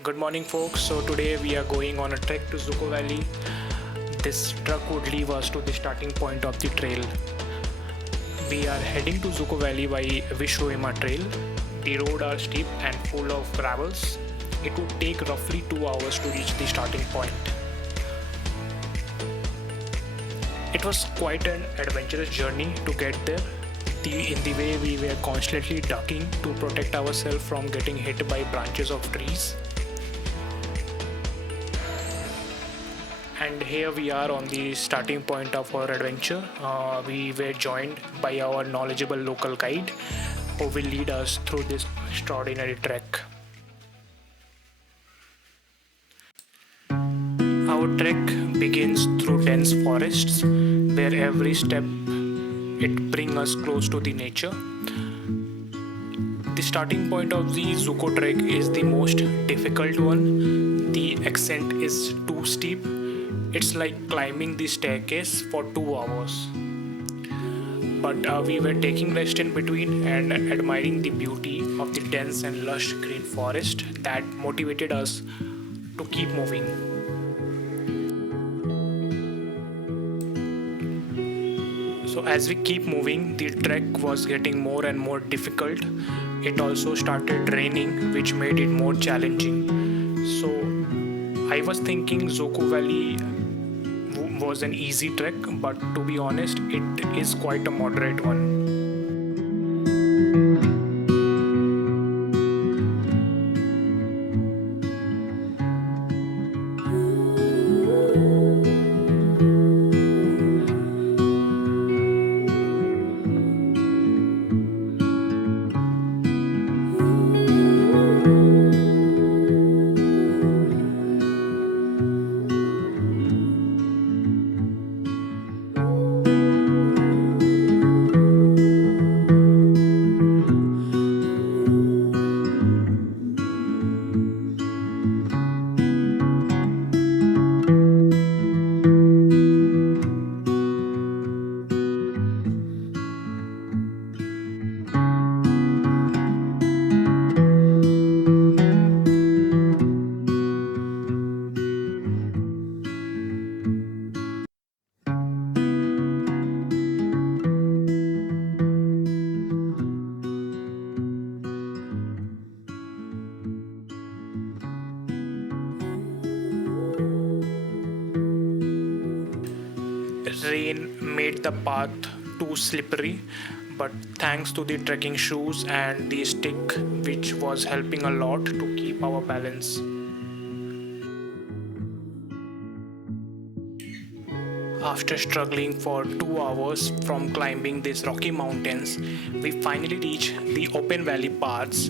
Good morning, folks. So, today we are going on a trek to Dzukou Valley. This truck would leave us to the starting point of the trail. We are heading to Dzukou Valley by Vishoima Trail. The roads are steep and full of gravels. It would take roughly 2 hours to reach the starting point. It was quite an adventurous journey to get there. In the way we were constantly ducking to protect ourselves from getting hit by branches of trees. And here we are on the starting point of our adventure. We were joined by our knowledgeable local guide who will lead us through this extraordinary trek. Our trek begins through dense forests where every step it brings us close to the nature. The starting point of the Dzukou trek is the most difficult one. The ascent is too steep. It's like climbing the staircase for 2 hours. But we were taking rest in between and admiring the beauty of the dense and lush green forest that motivated us to keep moving. So, as we keep moving, the trek was getting more and more difficult. It also started raining, which made it more challenging. So, I was thinking Dzukou Valley was an easy trek, but to be honest, it is quite a moderate one. Rain made the path too slippery, but thanks to the trekking shoes and the stick, which was helping a lot to keep our balance. After struggling for 2 hours from climbing these rocky mountains, we finally reached the open valley parts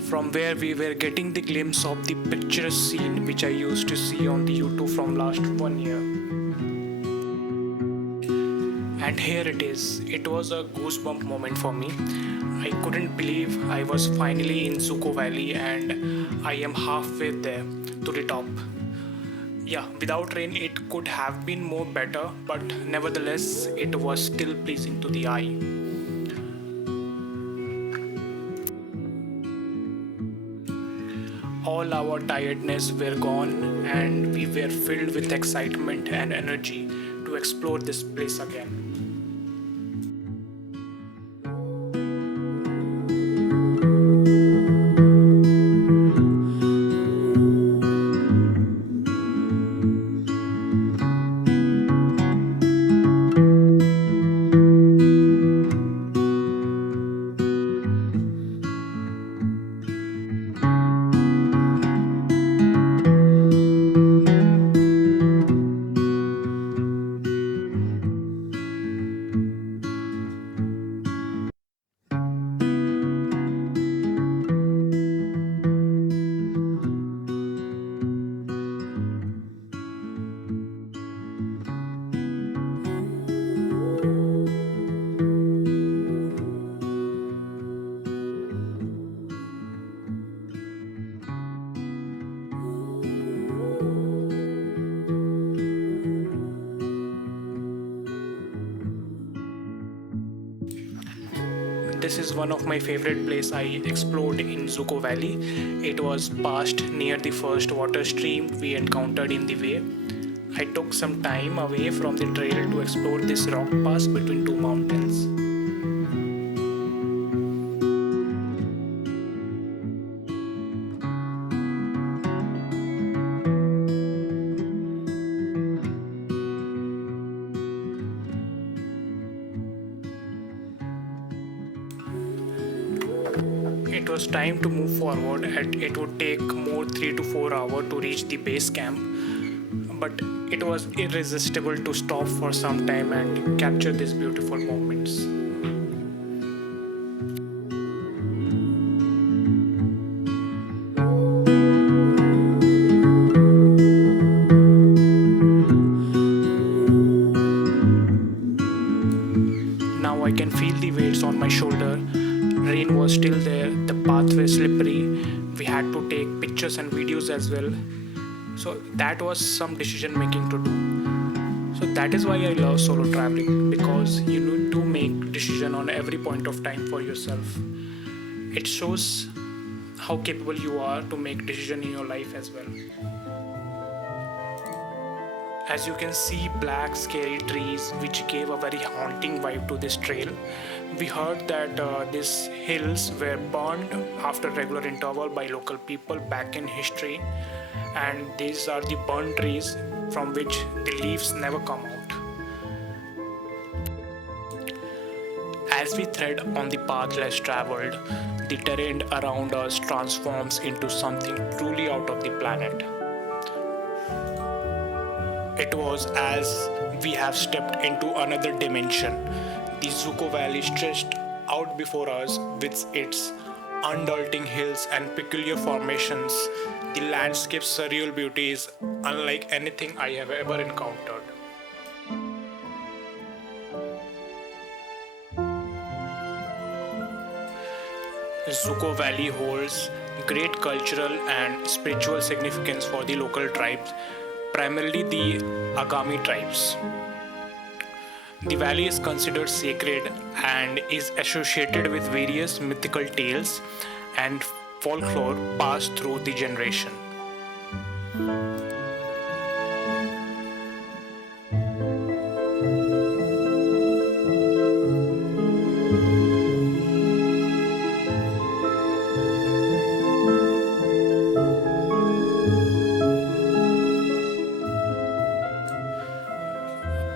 from where we were getting the glimpse of the picturesque scene which I used to see on the YouTube from last 1 year. And here it is. It was a goosebump moment for me. I couldn't believe I was finally in Dzukou Valley and I am halfway there to the top. Yeah, without rain it could have been more better, but nevertheless it was still pleasing to the eye. All our tiredness were gone and we were filled with excitement and energy to explore this place again. this is one of my favorite place I explored in Dzukou Valley. It was past near the first water stream we encountered in the way. I took some time away from the trail to explore this rock pass between two mountains. It was time to move forward and it would take more 3 to 4 hours to reach the base camp, but it was irresistible to stop for some time and capture these beautiful moments. Now I can feel the weights on my shoulder. Rain was still there, the pathway slippery. We had to take pictures and videos as well. So that was some decision making to do. So that is why I love solo traveling, because you need to make decision on every point of time for yourself. It shows how capable you are to make decision in your life as well. As you can see, black scary trees which gave a very haunting vibe to this trail. We heard that these hills were burned after regular interval by local people back in history, and these are the burned trees from which the leaves never come out. As we tread on the path less traveled, the terrain around us transforms into something truly out of the planet. It was as we have stepped into another dimension. The Dzukou Valley stretched out before us with its undulating hills and peculiar formations. The landscape's surreal beauty is unlike anything I have ever encountered. Dzukou Valley holds great cultural and spiritual significance for the local tribes, primarily the Agami tribes. The valley is considered sacred and is associated with various mythical tales and folklore passed through the generation.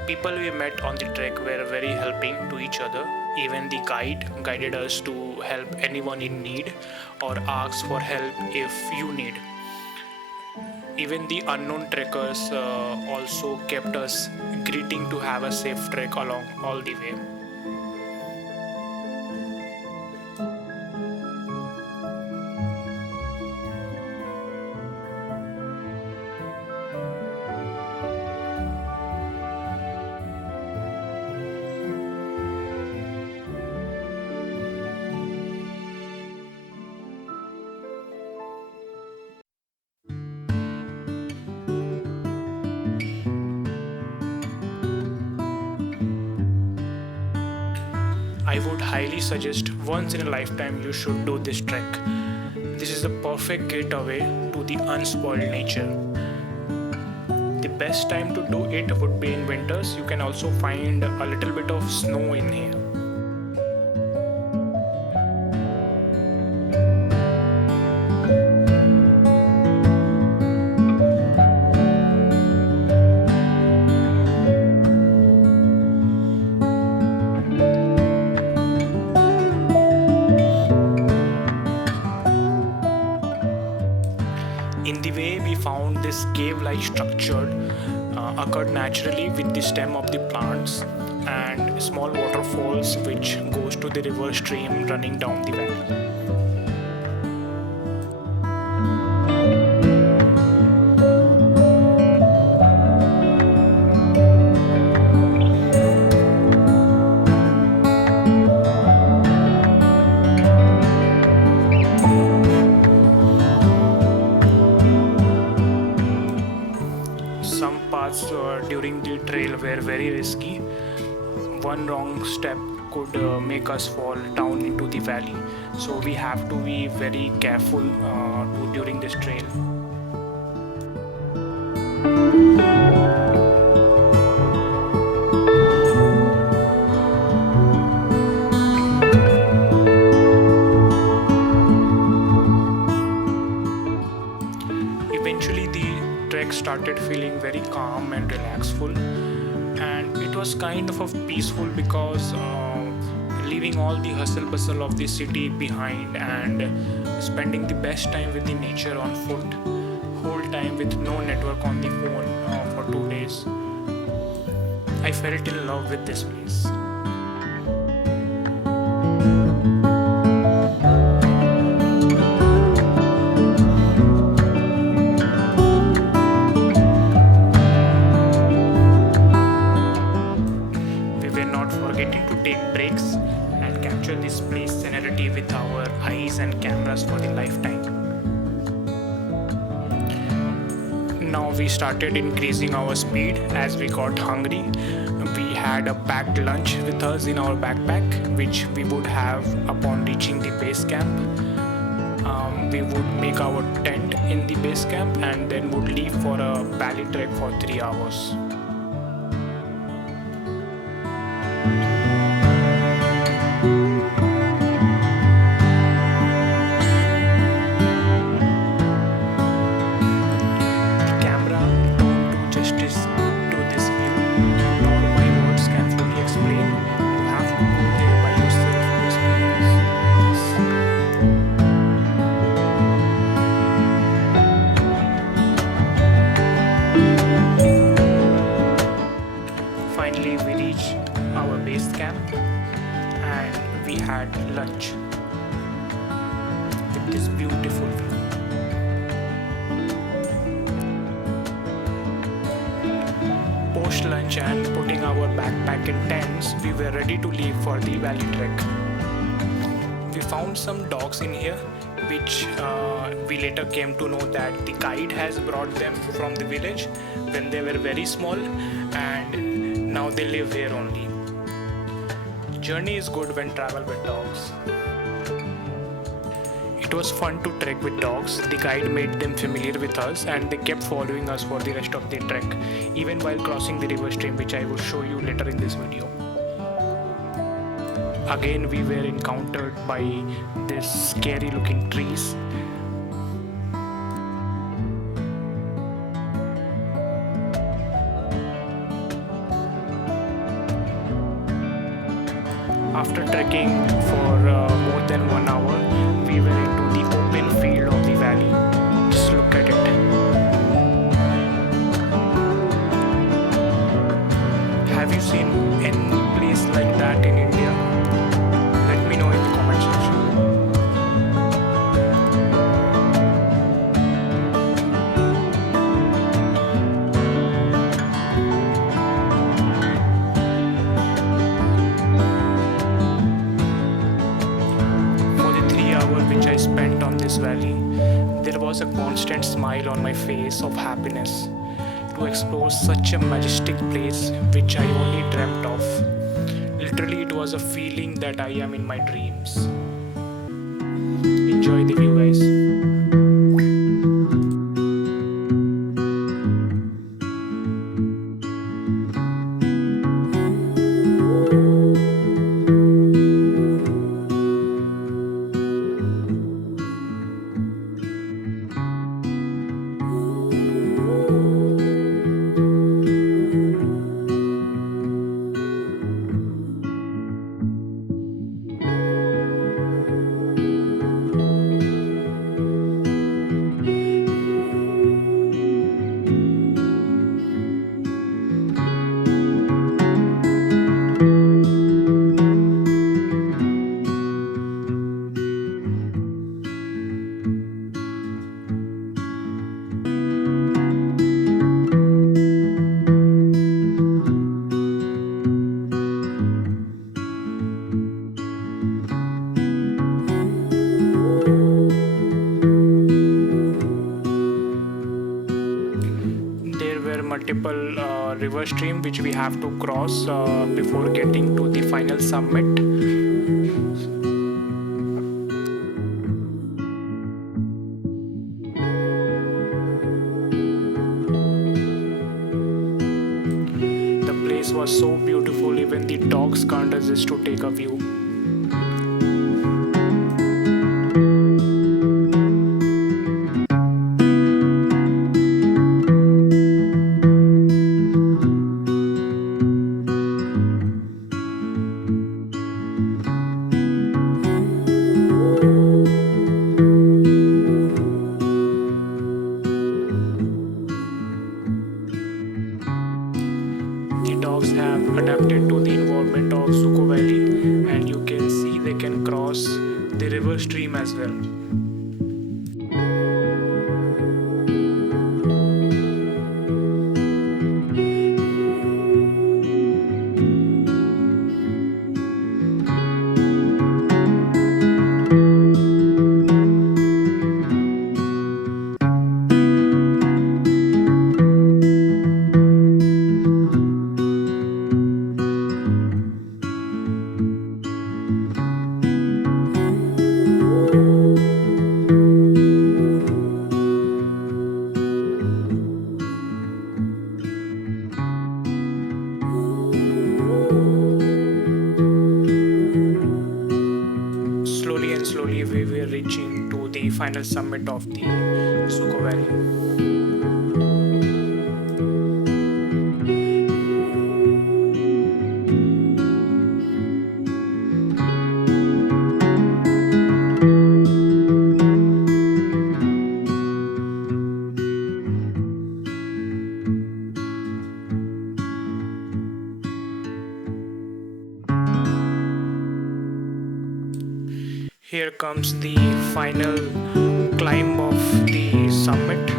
People we met on the trek were very helping to each other. Even the guide guided us to help anyone in need or ask for help if you need. Even the unknown trekkers also kept us greeting to have a safe trek along all the way. I would highly suggest once in a lifetime you should do this trek. This is the perfect getaway to the unspoiled nature. The best time to do it would be in winters. You can also find a little bit of snow in here. In the way, we found this cave-like structure occurred naturally with the stem of the plants and small waterfalls which goes to the river stream running down the valley. Some parts during the trail were very risky. One wrong step could make us fall down into the valley. So we have to be very careful during this trail. Eventually, the trek started feeling very calm and relaxful, and it was kind of a peaceful because leaving all the hustle bustle of the city behind and spending the best time with the nature on foot, whole time with no network on the phone for 2 days. I felt in love with this place. We were not forgetting to take breaks and capture this place scenery with our eyes and cameras for the lifetime. Now we started increasing our speed as we got hungry. We had a packed lunch with us in our backpack, which we would have upon reaching the base camp. We would make our tent in the base camp and then would leave for a valley trek for 3 hours. The camera don't do justice to this view, nor my words can fully explain. You have to go there by yourself to experience. Finally, we reached our base camp and we had lunch with this beautiful view. Post lunch and putting our backpack in tents, we were ready to leave for the valley trek. We found some dogs in here, which we later came to know that the guide has brought them from the village when they were very small, and now they live here only. Journey is good when travel with dogs. It was fun to trek with dogs. The guide made them familiar with us and they kept following us for the rest of the trek, even while crossing the river stream, which I will show you later in this video. Again, we were encountered by these scary looking trees. After trekking for more than 1 hour, we were into the open field of the valley. Just look at it. Have you seen any place like that in India? Let me know in the comment section. For the 3 hours which I spent on this valley, there was a constant smile on my face of happiness to explore such a majestic place which I only dreamt of. Literally, it was a feeling that I am in my dreams. Enjoy the view, guys. multiple river stream which we have to cross before getting to the final summit. The place was so beautiful, even the dogs can't resist to take a view. The dogs have adapted to the environment of Dzukou Valley, and you can see they can cross the river stream as well. Slowly and slowly, we were reaching to the final summit of the Dzukou Valley. Here comes the final climb of the summit.